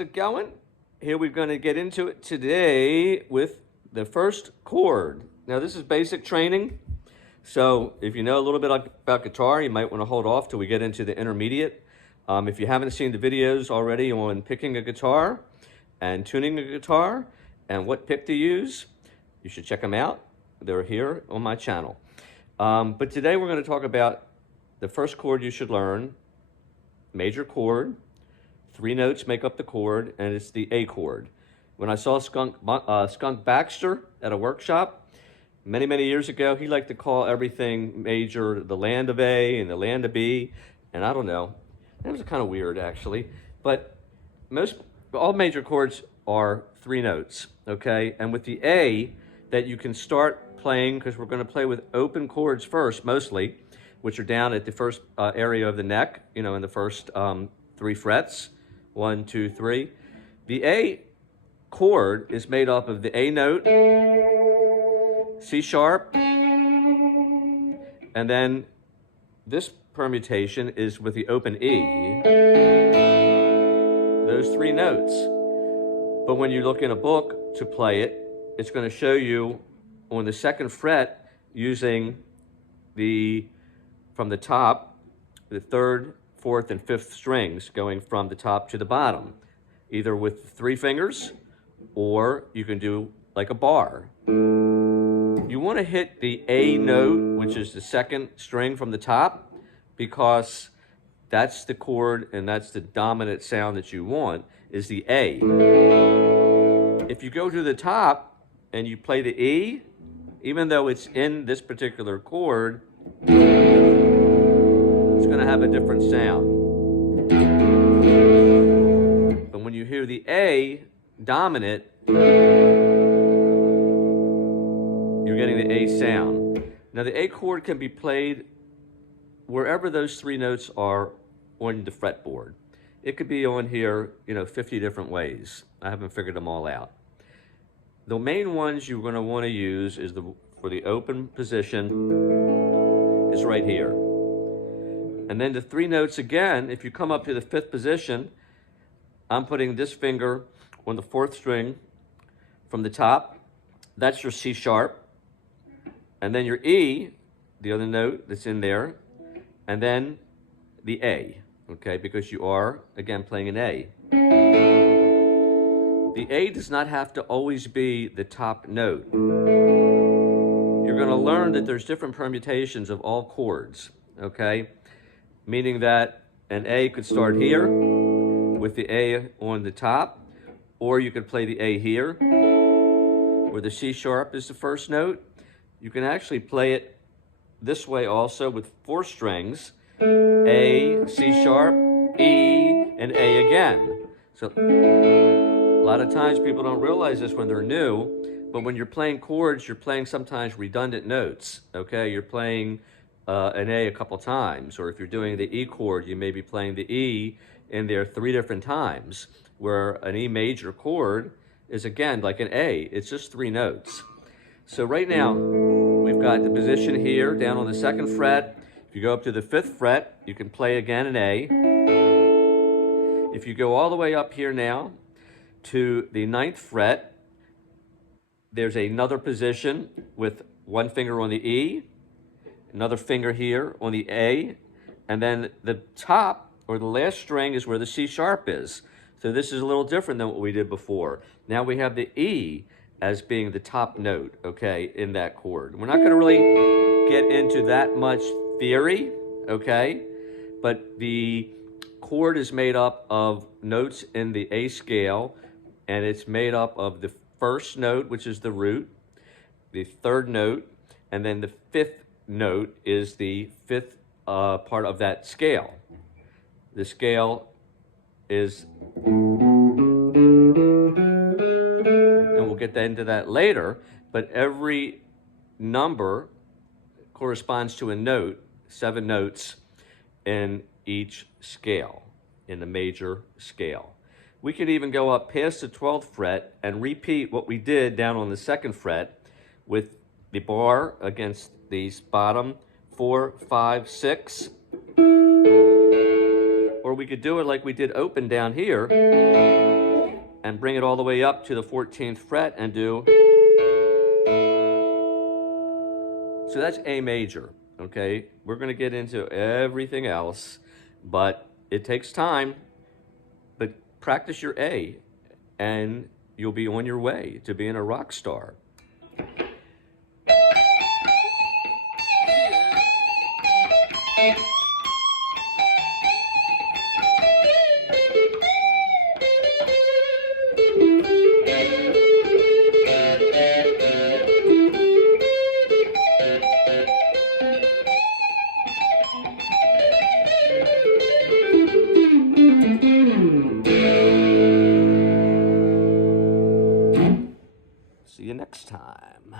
how's it going? Here we're going to get into it today with the first chord. Now this is basic training, so if you know a little bit about guitar, you might want to hold off till we get into the intermediate. If you haven't seen the videos already on picking a guitar and tuning a guitar and what pick to use, you should check them out. They're here on my channel. But today we're going to talk about the first chord you should learn, major chord. 3 notes make up the chord, and it's the A chord. When I saw Skunk Baxter at a workshop many years ago, he liked to call everything major the land of A and the land of B, and I don't know. That was kind of weird, actually. But all major chords are 3 notes, okay? And with the A, that you can start playing, because we're going to play with open chords first, mostly, which are down at the first area of the neck, you know, in the first 3 frets. 1, 2, 3. The A chord is made up of the A note, C sharp, and then this permutation is with the open E. Those 3 notes. But when you look in a book to play it, it's going to show you on the 2nd fret using from the top, the 3rd, 4th, and 5th strings going from the top to the bottom, either with 3 fingers, or you can do like a bar. You want to hit the A note, which is the 2nd string from the top, because that's the chord and that's the dominant sound that you want, is the A. If you go to the top and you play the E, even though it's in this particular chord, it's going to have a different sound. But when you hear the A dominant, you're getting the A sound. Now the A chord can be played wherever those 3 notes are on the fretboard. It could be on here, 50 different ways. I haven't figured them all out. The main ones you're going to want to use is for the open position is right here. And then the 3 notes again, if you come up to the 5th position, I'm putting this finger on the 4th string from the top. That's your C sharp. And then your E, the other note that's in there, and then the A, okay, because you are, again, playing an A. The A does not have to always be the top note. You're going to learn that there's different permutations of all chords, okay? Meaning that an A could start here with the A on the top, or you could play the A here, where the C sharp is the first note. You can actually play it this way also with 4 strings, A, C sharp, E, and A again. So a lot of times people don't realize this when they're new, but when you're playing chords, you're playing sometimes redundant notes, okay? You're playing an A a couple times, or if you're doing the E chord, you may be playing the E in there 3 different times, where an E major chord is, again, like an A. It's just 3 notes. So right now, we've got the position here down on the 2nd fret. If you go up to the 5th fret, you can play again an A. If you go all the way up here now to the 9th fret, there's another position with 1 finger on the E, another finger here on the A, and then the top, or the last string, is where the C sharp is. So this is a little different than what we did before. Now we have the E as being the top note, okay, in that chord. We're not going to really get into that much theory, okay, but the chord is made up of notes in the A scale, and it's made up of the 1st note, which is the root, the 3rd note, and then the 5th note is the 5th part of that scale. The scale is, and we'll get into that later, but every number corresponds to a note, 7 notes in each scale, in the major scale. We could even go up past the 12th fret and repeat what we did down on the 2nd fret with the bar against these bottom 4, 5, 6. Or we could do it like we did open down here and bring it all the way up to the 14th fret and do. So that's A major, okay? We're gonna get into everything else, but it takes time. But practice your A, and you'll be on your way to being a rock star. See you next time.